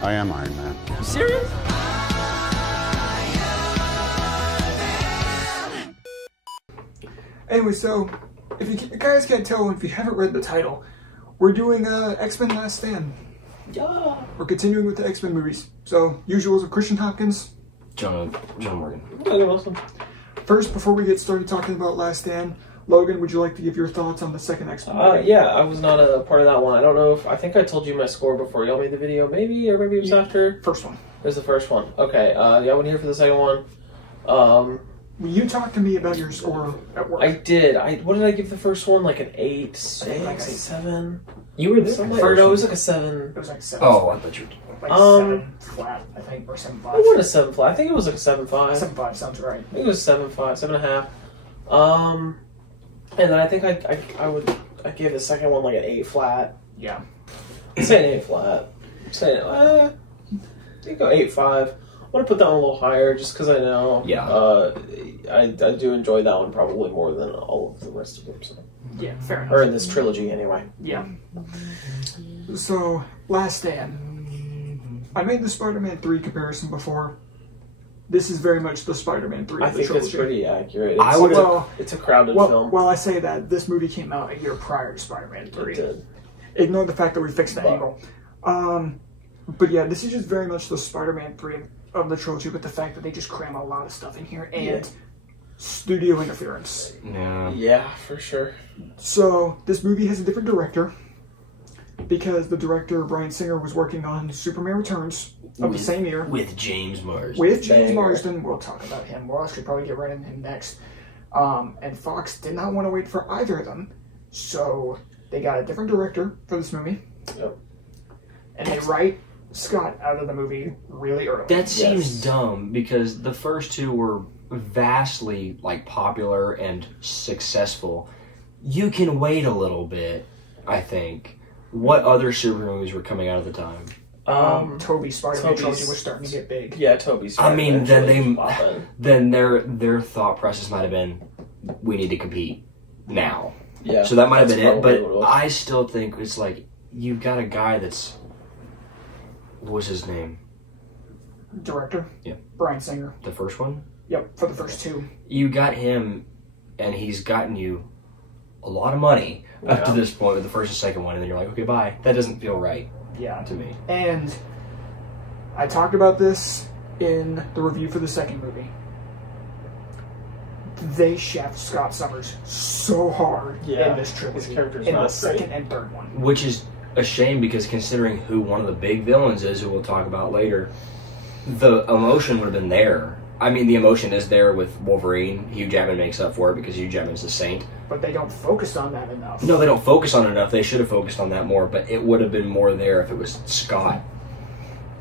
I am Iron Man. You serious? Anyway, so if you guys can't tell, if you haven't read the title, we're doing X-Men Last Stand. Yeah. We're continuing with the X-Men movies. So, usuals of Christian Hopkins. Jonah Morgan. Awesome. First, before we get started talking about Last Stand, Logan, would you like to give your thoughts on the second X-Men movie? Yeah, I was not a part of that one. I don't know if... I think I told you my score before y'all made the video, maybe? Or maybe it was after? First one. It was the first one. Okay, y'all went here for the second one. You talked to me about your score at work. I did. What did I give the first one? Like an 8.6, like 8.7? You were there. Or no, it was like a 7. It was like 7. Oh, I thought you were... Like 7 flat, I think, or 7.5. I wanted a 7 flat. I think it was like a 7.5. 7.5 sounds right. I think it was 7.5, 7.5. And then I think I gave the second one like an 8 flat. Yeah. Say an 8 flat. Say I think go 8.5. I want to put that one a little higher just because I know. Yeah. I do enjoy that one probably more than all of the rest of them. So. Yeah, fair enough. Or in this trilogy anyway. Yeah. So, Last Stand. I made the Spider-Man 3 comparison before. This is very much the Spider-Man 3 I of the think trilogy. it's pretty accurate. It's a crowded film. Well, I say that this movie came out a year prior to Spider-Man 3. It did. Ignore the fact that we fixed the angle. But yeah, this is just very much the Spider-Man 3 of the trilogy, with the fact that they just cram a lot of stuff in here and studio interference. Yeah. Yeah, for sure. So this movie has a different director because the director Bryan Singer was working on Superman Returns of the same year with James Marsden. With James Marsden, we'll talk about him. We'll actually probably get right into him next. And Fox did not want to wait for either of them, so they got a different director for this movie. Yep. And they write Scott out of the movie really early. That seems dumb because the first two were vastly popular and successful. You can wait a little bit, I think. What other super movies were coming out at the time? Toby's Spider-Man trilogy was starting to get big. Yeah, Toby's. I mean, then their thought process might have been, we need to compete now. Yeah. So that might have been it, but it I still think it's like you've got a guy that's, what was his name? Director? Yeah. Bryan Singer. The first one? Yep, for the first two. You got him, and he's gotten you a lot of money up to this point with the first and second one, and then you're like, okay, bye. That doesn't feel right. Yeah. To me. And I talked about this in the review for the second movie. They shaft Scott Summers so hard in this trilogy. His character's in not the second and third one. Which is a shame because considering who one of the big villains is, who we'll talk about later, the emotion would have been there. I mean, the emotion is there with Wolverine. Hugh Jackman makes up for it because Hugh Jackman's the Saint. But they don't focus on that enough. No, they don't focus on it enough. They should have focused on that more, but it would have been more there if it was Scott.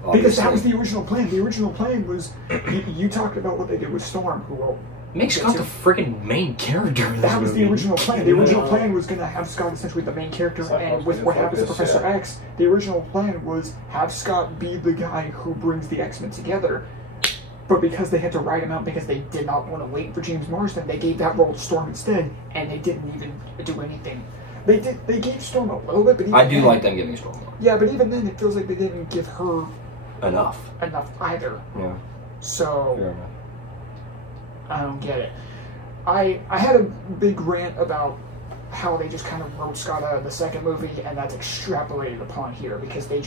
Obviously. Because that was the original plan. The original plan was, you talked about what they did with Storm, who will... Make Scott the freaking main character in this That was movie. the original plan. The original plan was going to have Scott essentially the main character, and with what happens to Professor X, the original plan was have Scott be the guy who brings the X-Men together. But because they had to write him out because they did not want to wait for James Marsden, they gave that role to Storm instead, and they didn't even do anything. They gave Storm a little bit, but even I do then, like them giving Storm more. Yeah, but even then, it feels like they didn't give her enough either. Yeah. So Fair enough. I don't get it. I had a big rant about how they just kind of wrote Scott out of the second movie, and that's extrapolated upon here because they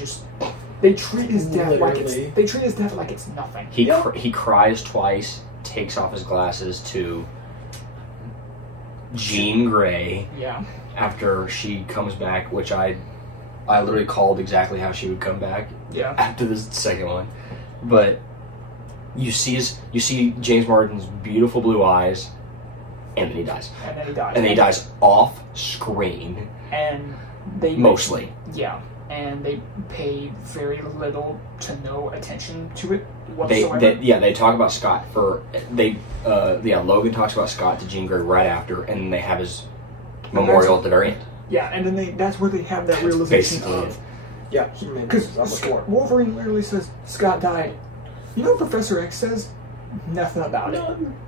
treat his death like it's nothing. He cries twice, takes off his glasses to Jean Grey. Yeah. After she comes back, which I literally called exactly how she would come back. Yeah. After the second one, but you see James Marsden's beautiful blue eyes, and then he dies. And then he dies off screen. And mostly. Yeah. And they pay very little to no attention to it whatsoever. They talk about Scott Logan talks about Scott to Jean Grey right after, and they have his memorial at the very end. Yeah, and then that's where they have that realization of... Yeah, because Wolverine literally says, Scott died. You know what Professor X says? Nothing about it.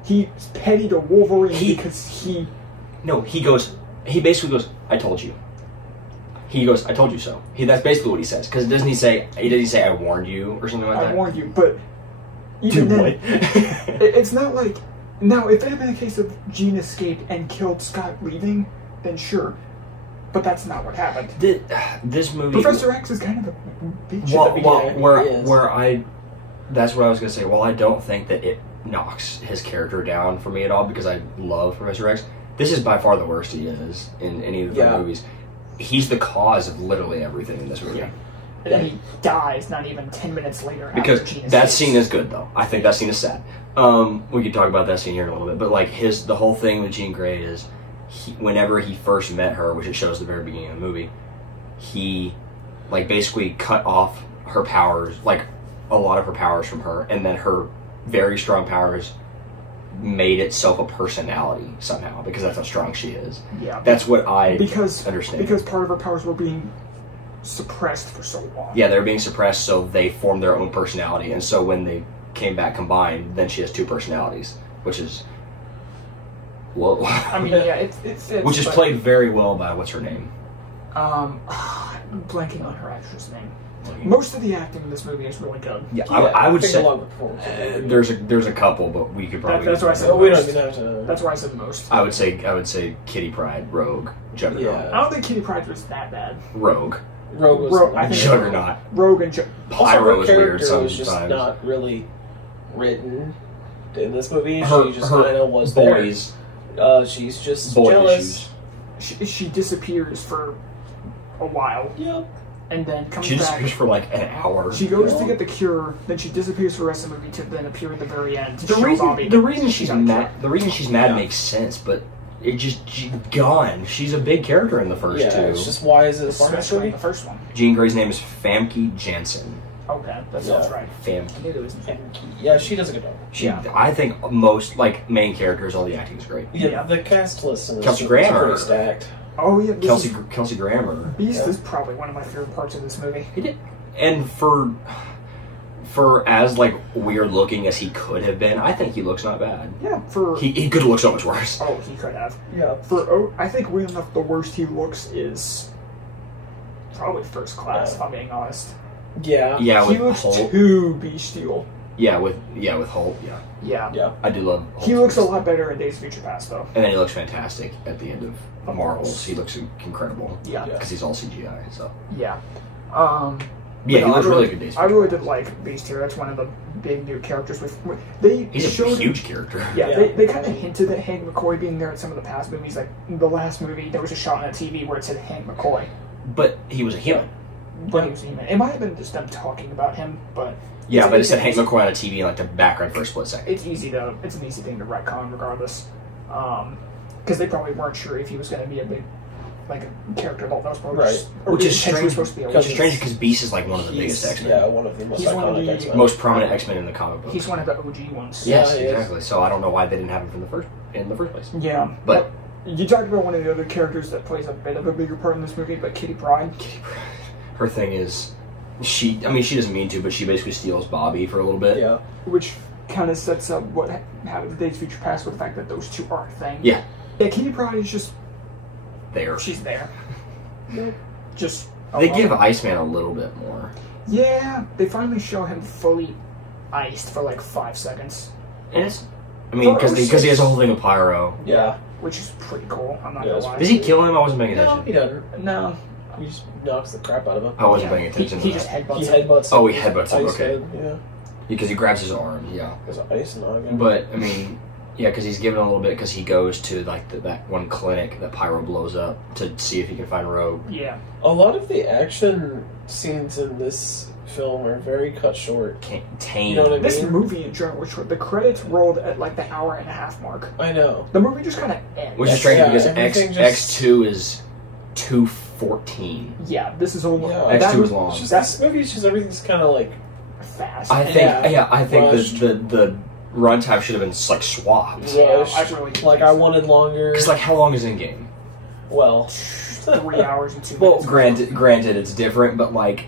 He's petty to Wolverine because he... No, he basically goes, I told you. He goes, "I told you so." That's basically what he says. Because doesn't he say "I warned you" or something like that? I warned you, but even then, what? it's not like now. If it had been a case of Jean escaped and killed Scott leaving, then sure. But that's not what happened. This movie, Professor X is kind of a bitch at the beginning. That's what I was gonna say. While I don't think that it knocks his character down for me at all, because I love Professor X, this is by far the worst he is in any of the movies. He's the cause of literally everything in this movie. Yeah. And then he dies not even 10 minutes later. Because after Jean that escapes. scene is good, though. I think that scene is sad. We could talk about that scene here in a little bit, but like the whole thing with Jean Grey is, whenever he first met her, which it shows at the very beginning of the movie, he like basically cut off her powers, like a lot of her powers from her, and then her very strong powers made itself a personality somehow, because that's how strong she is. Yeah. That's what I understand. Because part of her powers were being suppressed for so long. Yeah, they were being suppressed, so they formed their own personality, and so when they came back combined, then she has two personalities, which is whoa. I mean, yeah, it's which is played very well by what's her name? I'm blanking on her actress name. Most of the acting in this movie is really good. Yeah, I would say there's there's a couple, but we could probably. That's what I said. Oh, we don't even have to. That's why I said most. I would say Kitty Pryde, Rogue, Juggernaut. Yeah. I don't think Kitty Pryde was that bad. Rogue I think Juggernaut. Rogue and Pyro is weird was sometimes. just not really written in this movie. Her she just kind of was boys. there. She's just boy jealous. issues. she disappears for a while. Yep. And then comes She back. disappears for like an hour. She goes to get the cure, then she disappears for the rest of the movie to then appear at the very end. To The show Bobby reason she's got mad. cured. The reason she's mad makes sense, but she's gone. She's a big character in the first two. It's just why is it Especially in the first one. Jean Grey's name is Famke Janssen. Okay, that sounds right. Famke. I knew it was Yeah, she does a good job. I think most like main characters, all the acting is great. Yeah, the cast list is Kelsey Grammer. pretty stacked. Oh yeah, Kelsey Grammer. Beast is probably one of my favorite parts of this movie. He did, and for as like weird looking as he could have been, I think he looks not bad. Yeah, he could look so much worse. Oh, he could have. Yeah. I think weird enough, the worst he looks is probably First Class. If I'm being honest. Yeah. Yeah, He with looks Holt. too bestial. Yeah, with Holt. Yeah. Yeah. I do love Holt. He looks a lot better in Days of Future Past, though. And then he looks fantastic at the end of Marvels. He looks incredible. Yeah. Because he's all CGI. So. Yeah. Yeah, he looks really good. Days of I Future really Past. did like Beast here. That's one of the big new characters. He's a huge character. Yeah, they kind of hinted at Hank McCoy being there in some of the past movies. Like the last movie, there was a shot on a TV where it said Hank McCoy. But he was a human. But he was a human. It might have been just them talking about him, but Yeah, but it said Hank McCoy on a TV in like the background for a split second. it's an easy thing to retcon regardless, because they probably weren't sure if he was going to be a big like a character that was probably Right. Which is strange. Supposed to be a Which is strange because Beast is like one of the biggest X-Men. Yeah, one of the most He's one of iconic the X-Men. Most prominent X-Men in the comic books. He's one of the OG ones. Yes, Yeah, he is. exactly. So I don't know why they didn't have him from in the first place. Yeah, But you talked about one of the other characters that plays a bit of a bigger part in this movie, but Kitty Pryde. her thing is, she doesn't mean to, but she basically steals Bobby for a little bit. Yeah. Which kind of sets up what happened to Days of Future Past with the fact that those two are a thing. Yeah. Yeah, Kitty Pryde is just There. she's there. Just They give Iceman a little bit more. Yeah, they finally show him fully iced for like 5 seconds, And it's, I mean, because he has a whole thing of pyro. Yeah. which is pretty cool. I'm not Yeah, gonna lie. Does he kill him? I wasn't paying No, attention. he doesn't. No, He just knocks the crap out of him. I wasn't paying attention He to just that. headbutts He him. headbutts Oh, him he with headbutts him, ice okay. head, Yeah. Because he grabs his arm, yeah. There's ice on him. But, I mean, yeah, because he's given a little bit because he goes to, like, that one clinic that Pyro blows up to see if he can find Rogue. Yeah. A lot of the action scenes in this film are very cut short. Tame. You know what I mean? This movie in general, which the credits rolled at like the hour and a half mark. I know. The movie just kind of ends. Which is strange Yeah, because everything X2 is 2:14. Yeah, this is a little Yeah. X2 is long. It's just, That's- this movie's just everything's kind of like fast. I think, Yeah. I think Rushed. the runtime should have been like swapped. Yeah, rushed. I really like think I so. wanted longer. Because like, how long is in game? Well, 3 hours and 2 Well, minutes. granted, it's different, but like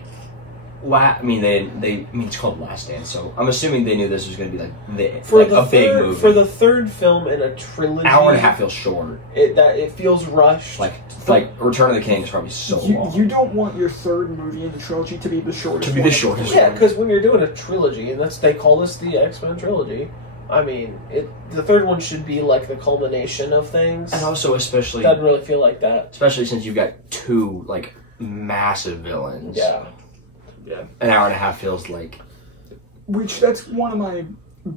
I mean, it's called Last Stand, so I'm assuming they knew this was going to be like a big movie. For the third film in a trilogy, hour and a half feels short. It feels rushed. Like Return of the King is probably so long. You don't want your third movie in the trilogy to be the shortest. Yeah, because when you're doing a trilogy, and they call this the X-Men trilogy. I mean, the third one should be like the culmination of things, and also especially doesn't really feel like that. Especially since you've got two like massive villains. Yeah. An hour and a half feels like. Which that's one of my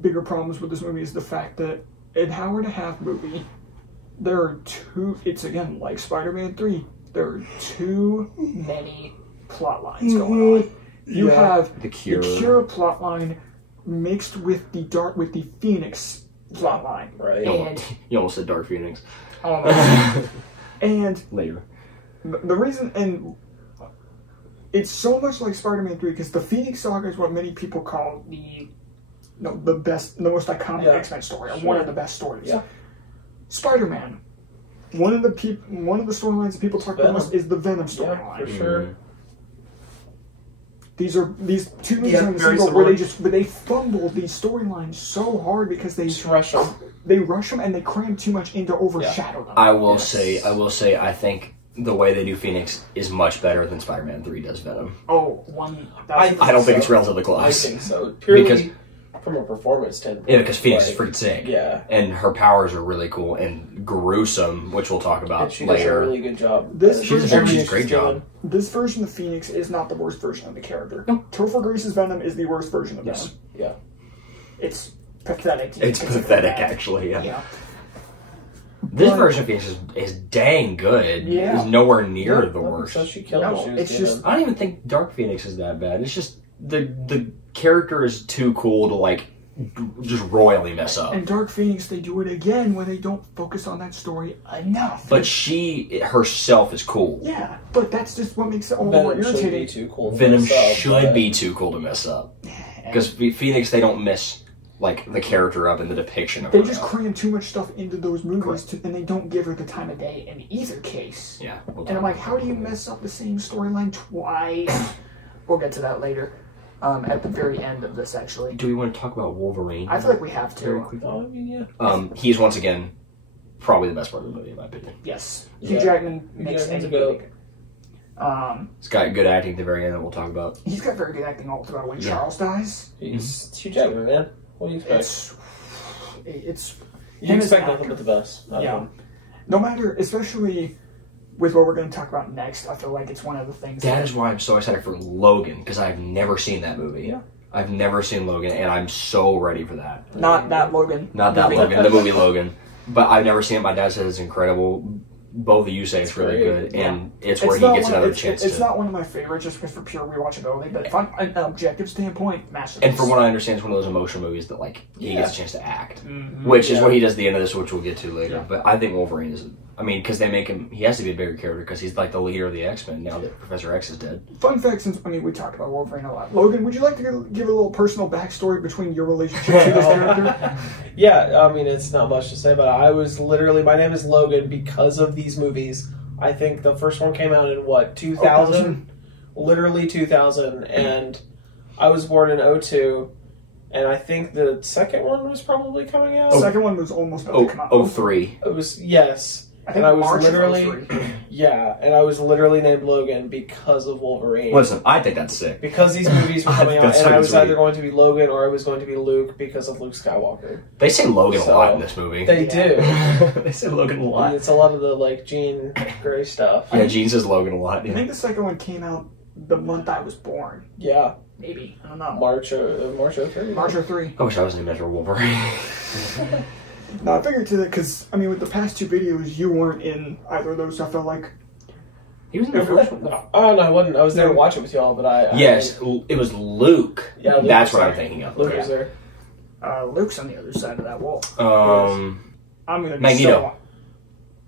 bigger problems with this movie is the fact that an hour and a half movie, there are two. It's again like Spider-Man 3. There are too many plot lines going on. You have the Cure plot line mixed with the Phoenix plot line. Right. And you almost said Dark Phoenix. Almost. And later. The reason, and it's so much like Spider-Man 3 because the Phoenix Saga is what many people call the most iconic X-Men story, or one of the best stories. Yeah. Spider-Man, one of the storylines that people talk about most is the Venom storyline. For sure. These two movies on the single where they fumble these storylines so hard because they just rush them. They rush them and they cram too much in to overshadow them. I will say, I think the way they do Phoenix is much better than Spider-Man 3 does Venom. I don't think it's relatively close. I think so. Purely from a performance standpoint. Yeah, because Phoenix is freaking sick. Yeah. And her powers are really cool and gruesome, which we'll talk about she later. She does a really good job. She's a great job. This version of Phoenix is not the worst version of the character. No. Topher Grace's Venom is the worst version of Venom. Yeah. It's pathetic. It's pathetic, actually, yeah. This version of Phoenix is dang good. Yeah. It's nowhere near the worst. So she killed her. I don't even think Dark Phoenix is that bad. It's just the character is too cool to like just royally mess up. And Dark Phoenix, they do it again when they don't focus on that story enough. But she herself is cool. Yeah, but that's just what makes it all the more irritating. Venom should be too cool to mess up. Because Phoenix, they don't mess like the character up and the depiction of her. They just cram too much stuff into those movies, and they don't give her the time of day in either case. Yeah. And I'm like, how do you mess up the same storyline twice? We'll get to that later. At the very end of this, actually. Do we want to talk about Wolverine? I feel like we have to. Very quickly. I mean, yeah. He's once again probably the best part of the movie, in my opinion. Yes. Hugh Jackman makes any movie. He's got good acting at the very end that we'll talk about. He's got very good acting all throughout when Charles dies. He's Hugh Jackman, man. What do you expect? You expect nothing but the best. Yeah. No matter, especially with what we're going to talk about next, I feel like it's one of the things. That is why I'm so excited for Logan, because I've never seen that movie. Yeah. I've never seen Logan, and I'm so ready for that. Not that Logan. Not that Logan, the movie Logan. But I've never seen it. My dad says it's incredible. Both of you say it's really good, and it's where he gets another chance. It's not one of my favorites just because for pure rewatchability, but from an objective standpoint, masterpiece. And from what I understand, it's one of those emotional movies that like he gets a chance to act, which is what he does at the end of this, which we'll get to later. Yeah. But I think Wolverine is. I mean, because they make him, he has to be a bigger character because he's like the leader of the X-Men now that Professor X is dead. Fun fact, since we talked about Wolverine a lot. Logan, would you like to give a little personal backstory between your relationship to this character? Yeah, I mean, it's not much to say, but my name is Logan because of these movies. I think the first one came out in, 2000? Literally 2000, and I was born in 2002, and I think the second one was probably coming out. The second one was almost about to come out. 2003. It was, yes. I think I was literally, and I was literally named Logan because of Wolverine. Listen, I think that's sick. Because these movies were coming out, and I was either going to be Logan or I was going to be Luke because of Luke Skywalker. They say Logan a lot in this movie. They do. They say Logan a lot. And it's a lot of the Jean Grey stuff. Yeah, Jean says Logan a lot. Yeah. I think the second one came out the month I was born. Yeah. Maybe. I don't know. March 03. March 03. I wish I was named after Wolverine. No, I figured to that because, I mean, with the past two videos, you weren't in either of those, so I felt like... He was in the first one. Oh, no, I wasn't. I was there to watch it with y'all, but it was Luke. Yeah, Luke. That's what I'm thinking of. Luke was there. Luke's on the other side of that wall. I'm going to Magneto.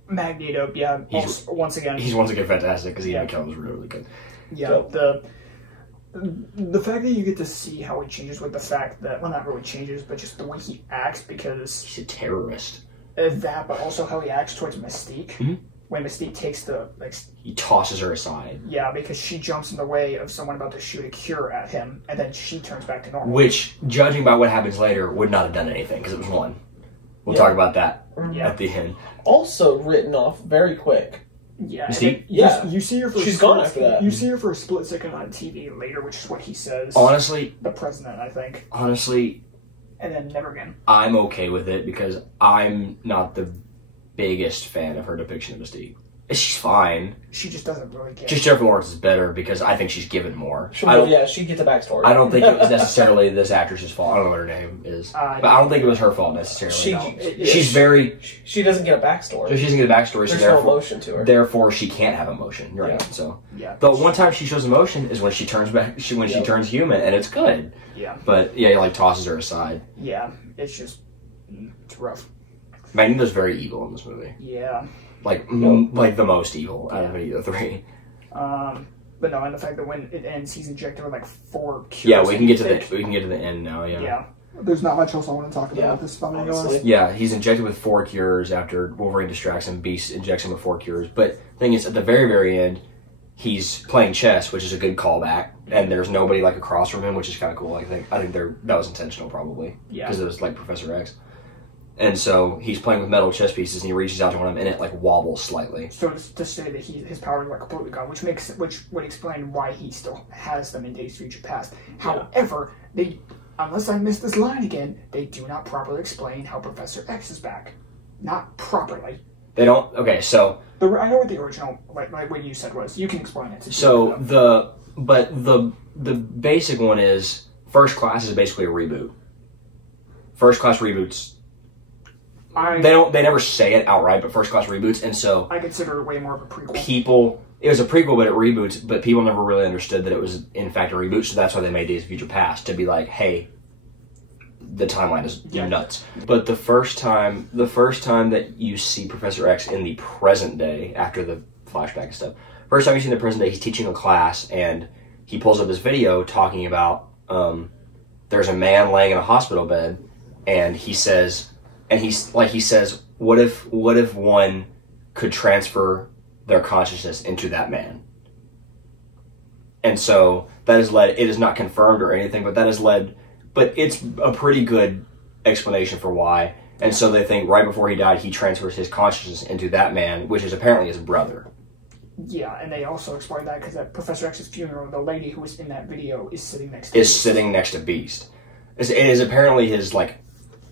Magneto, yeah. Once again. He's once again fantastic because Ian McKellen was really, really good. Yeah, the fact that you get to see how he changes with the fact that, well, not really changes, but just the way he acts because... He's a terrorist. That, but also how he acts towards Mystique. Mm-hmm. when Mystique takes the he tosses her aside. Yeah, because she jumps in the way of someone about to shoot a cure at him, and then she turns back to normal. Which, judging by what happens later, would not have done anything because it was one. We'll talk about that at the end. Also written off very quick. Yeah, Mystique? You see her for she's gone after that. You see her for a split second on TV later, which is what he says. Honestly, the president, I think. Honestly, and then never again. I'm okay with it because I'm not the biggest fan of her depiction of Mystique. She's fine. She just doesn't really get. Just Jennifer Lawrence is better because I think she's given more. She gets a backstory. I don't think it was necessarily this actress's fault. I don't know what her name is, but I don't think it was her fault necessarily. She doesn't get a backstory. So she doesn't get a backstory. There's so no emotion to her. Therefore, she can't have emotion. You're right. So the one time she shows emotion is when she turns back. She turns human, and it's good. Yeah. But he like tosses her aside. Yeah, it's rough. Magneto's very evil in this movie. Yeah. Like the most evil out of any of the three. But no, and the fact that when it ends, he's injected with like 4 cures. Yeah, we can get to the end now. Yeah. Yeah. There's not much else I want to talk about this. If I'm being honest. Yeah, he's injected with 4 cures after Wolverine distracts him. Beast injects him with 4 cures. But the thing is, at the very, very end, he's playing chess, which is a good callback, and there's nobody like across from him, which is kind of cool. I think that was intentional, probably. Yeah. Because it was like Professor X. And so he's playing with metal chess pieces, and he reaches out to one of them, and it like wobbles slightly. So to say that his power is like completely gone, which would explain why he still has them in Days of Future Past. Yeah. However, unless I missed this line again, they do not properly explain how Professor X is back. Not properly. They don't. Okay, so I know what the original like what you said was. You can explain it. So the basic one is First Class is basically a reboot. First Class reboots. They never say it outright, but First Class reboots, and so I consider it way more of a prequel. It was a prequel, but it reboots. But people never really understood that it was in fact a reboot, so that's why they made Days of Future Past to be like, hey, the timeline is nuts. But the first time that you see Professor X in the present day after the flashback and stuff, first time you see him in the present day, he's teaching a class, and he pulls up this video talking about there's a man laying in a hospital bed, and he says. And he says, what if one could transfer their consciousness into that man? And so that has led, it is not confirmed or anything, but but it's a pretty good explanation for why. And so they think right before he died, he transfers his consciousness into that man, which is apparently his brother. Yeah, and they also explain that because at Professor X's funeral, the lady who was in that video is sitting next to Beast. It is apparently his, like,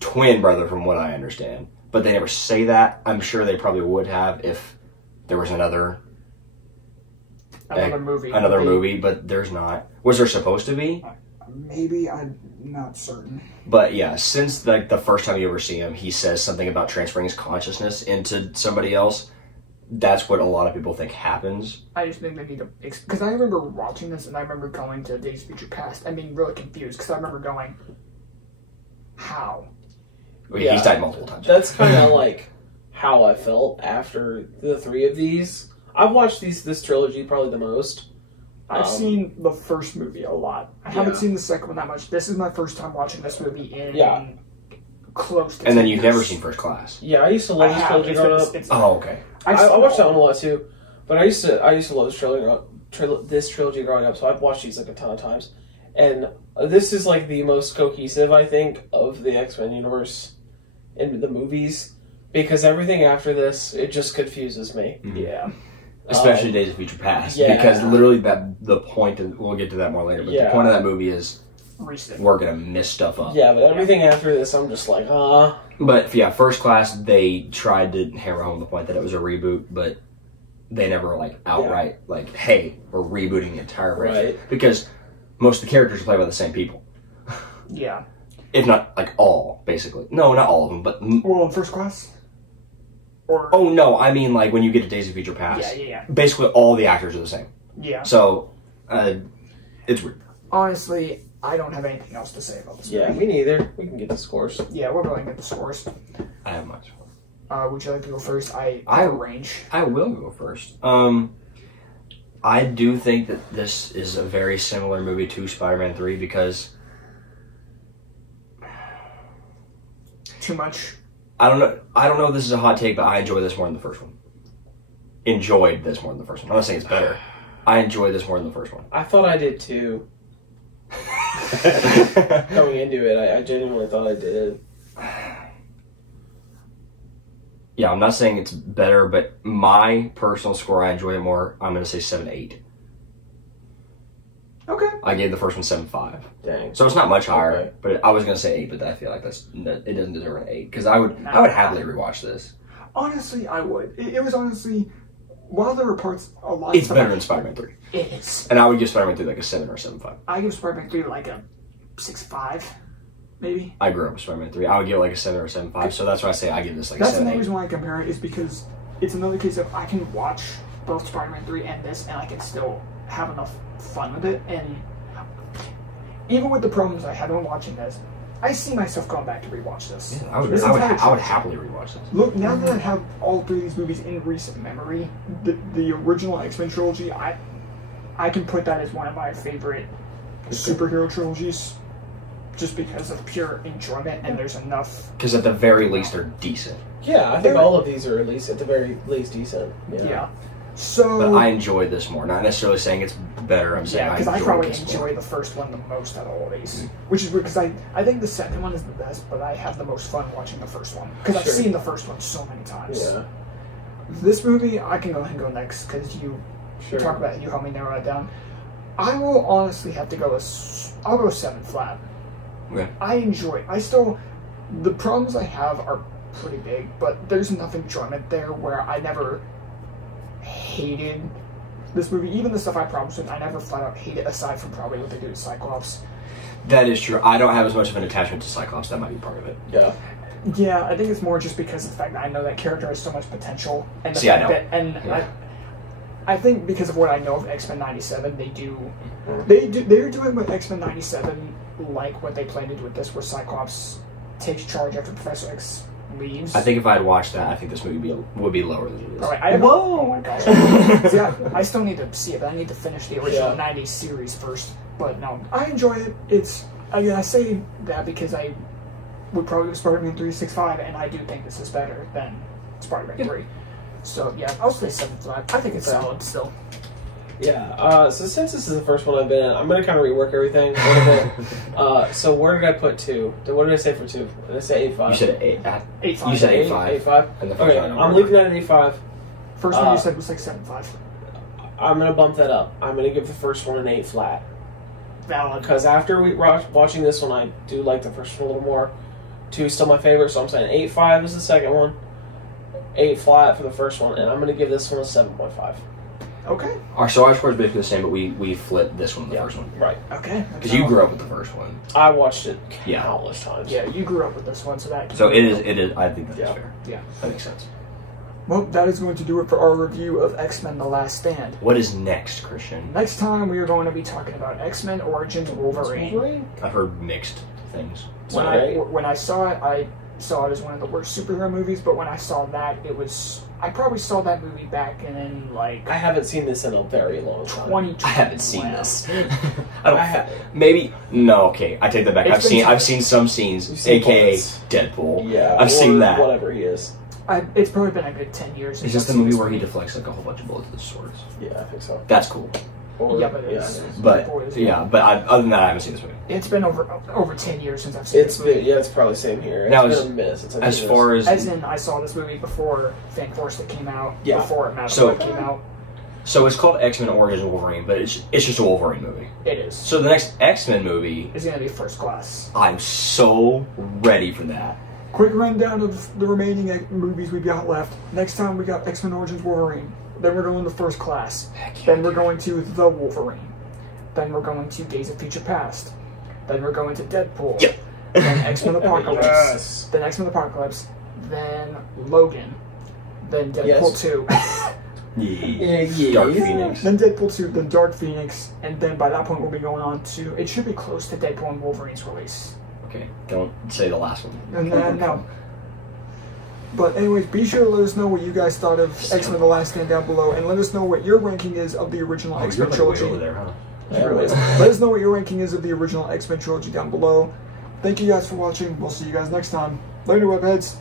twin brother from what I understand, but they never say that. I'm sure they probably would have if there was another movie, but there's not. Was there supposed to be? Maybe, I'm not certain. But yeah, since like the first time you ever see him, he says something about transferring his consciousness into somebody else. That's what a lot of people think happens. I just think they need to... Because I remember watching this, and I remember going to Days of Future Past and being really confused, because I remember going, how? Yeah, he's died multiple times. That's kind of like how I felt after the 3 of these. I've watched this trilogy probably the most. I've seen the first movie a lot. I haven't seen the second one that much. This is my first time watching this movie in close to 10 And then you've years. never seen First Class. Yeah, I used to love this trilogy growing up. Oh, okay. I watched that one a lot too, but I used to love this trilogy growing up. So I've watched these like a ton of times, and this is like the most cohesive I think of the X-Men universe in the movies, because everything after this, it just confuses me. Mm-hmm. Yeah. Especially Days of Future Past. Yeah. Because literally the point, we'll get to that more later, but the point of that movie is we're going to miss stuff up. Yeah, but everything after this, I'm just like, But yeah, First Class, they tried to hammer home the point that it was a reboot, but they never like outright like, hey, we're rebooting the entire franchise. Right. Because most of the characters are played by the same people. Yeah. If not, like, all, basically. No, not all of them, but... Well, in First Class? Oh, no, I mean, like, when you get to Days of Future Past. Yeah. Basically, all the actors are the same. Yeah. So, it's weird. Honestly, I don't have anything else to say about this movie. Yeah, me neither. We can get the scores. Yeah, we're going to get the scores. I have much. Would you like to go first? I arrange. I will go first. I do think that this is a very similar movie to Spider-Man 3 because... Too much. I don't know if this is a hot take, but I enjoy this more than the first one. enjoyed this more than the first one. I'm not saying it's better. I enjoyed this more than the first one. I thought I did too. Going into it, I genuinely thought I did. Yeah, I'm not saying it's better, but my personal score, I enjoyed it more. I'm going to say 7.8. Okay. I gave the first one 7.5. Dang. So it's not much higher, Okay. but I was going to say 8, but I feel like it doesn't deserve an 8 because I would happily rewatch this. Honestly, I would. It was honestly, while there were parts, a lot. It's better than Spider-Man 3. It is. And I would give Spider-Man 3 like a 7 or 7.5. I give Spider-Man 3 like a 6.5, maybe. I grew up with Spider-Man 3. I would give it like a 7 or 7.5, so that's why I say I give this like a That's 7. another reason why I compare it, is because it's another case of I can watch both Spider-Man 3 and this, and I can still have enough fun with it. And even with the problems I had when watching this, I see myself going back to rewatch this. Yeah, I would happily rewatch this. Look, now that I have all three of these movies in recent memory, the original X-Men trilogy, I can put that as one of my favorite superhero trilogies, just because of pure enjoyment, and there's enough. Because at the very least, they're decent. Yeah, I think all of these are at the very least decent. Yeah. So. But I enjoyed this more. Not necessarily saying it's better. I'm saying because I probably this enjoy more. the first one the most out of all these, which is weird because I think the second one is the best, but I have the most fun watching the first one because I've seen the first one so many times. Yeah. This movie, I can go ahead and go next because you talk about it, you help me narrow it down. I will honestly have to go I'll go 7 flat. Okay. I enjoy. The problems I have are pretty big, but there's enough enjoyment there where I never hated this movie. Even the stuff I promised with, I never flat out hate it, aside from probably what they do to Cyclops. That is true. I don't have as much of an attachment to Cyclops. That might be part of it. Yeah. Yeah, I think it's more just because of the fact that I know that character has so much potential, and the See, I fact know. that, I think because of what I know of X-Men 97, they're doing with X-Men 97 like what they plan to do with this, where Cyclops takes charge after Professor X leaves. I think if I had watched that, I think this movie would be lower than it is. All right, oh my gosh. See, I still need to see it, but I need to finish the original 90s series first. But no, I enjoy it. I say that because I would probably go Spider-Man 3 6.5, and I do think this is better than Spider-Man 3. So yeah, I'll say 7 flat. I think it's solid still. Yeah, so since this is the first one I've been in, I'm going to kind of rework everything a little bit. So where did I put 2? What did I say for 2? Did I say 8.5? You said 8. 8.5. You said 8.5. 8.5? And the first Okay, one I'm leaving that at 8.5. First one you said was like 7.5. I'm going to bump that up. I'm going to give the first one an 8 flat. Valid. Because after watching this one, I do like the first one a little more. 2 is still my favorite, so I'm saying 8.5 is the second one. 8 flat for the first one, and I'm going to give this one a 7.5. Okay. So our score is basically the same, but we flipped this one, the first one. Right. Okay. Because you grew up with the first one. I watched it countless times. Yeah, you grew up with this one, so that. So it is. I think that's fair. Yeah. That makes sense. Well, that is going to do it for our review of X-Men: The Last Stand. What is next, Christian? Next time we are going to be talking about X-Men Origins Wolverine. I've heard mixed things. When I saw it, I saw it as one of the worst superhero movies, but when I saw that, I probably saw that movie back in like I haven't seen this in a very long time. 2020. I haven't seen this. Maybe no. Okay, I take that back. I've seen some scenes, aka Deadpool. Yeah, I've seen that. Whatever he is. It's probably been a good 10 years. Is this the movie where he deflects like a whole bunch of bullets with swords? Yeah, I think so. That's cool. But other than that, I haven't seen this movie. It's been over 10 years since I've seen this movie. It's probably the same here. Now, it's been a minute since I've seen as as in, I saw this movie before Fan Force that came out. Yeah. Before Matter came out. So it's called X-Men Origins Wolverine, but it's just a Wolverine movie. It is. So the next X-Men movie is going to be First Class. I'm so ready for that. Quick rundown of the remaining movies we've got left. Next time we got X-Men Origins Wolverine. Then we're going to First Class. Then we're going to The Wolverine. Then we're going to Days of Future Past. Then we're going to Deadpool. Yep. Then X-Men Apocalypse. Yes. Then X-Men Apocalypse. Then Logan. Then Deadpool 2. Dark Phoenix. Then Deadpool 2, then Dark Phoenix, and then by that point we'll be going on to, it should be close to Deadpool and Wolverine's release. Okay, don't say the last one. And then, no. But anyways, be sure to let us know what you guys thought of X-Men The Last Stand down below, and let us know what your ranking is of the original X-Men trilogy. Over there, huh? Let us know what your ranking is of the original X-Men trilogy down below. Thank you guys for watching. We'll see you guys next time. Later, webheads.